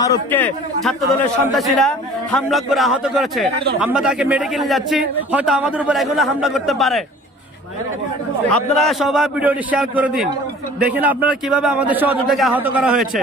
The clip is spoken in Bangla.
মারুফকে ছাত্র দলের সন্ত্রাসীরা হামলা করে আহত করেছে। আমরা তাকে মেডিকেলে যাচ্ছি, হয়তো আমাদের উপর এগুলো হামলা করতে পারে। আপনারা সবাই ভিডিওটি শেয়ার করে দিন, দেখেন আপনারা কিভাবে আমাদের সহযোগিতাকে আহত করা হয়েছে।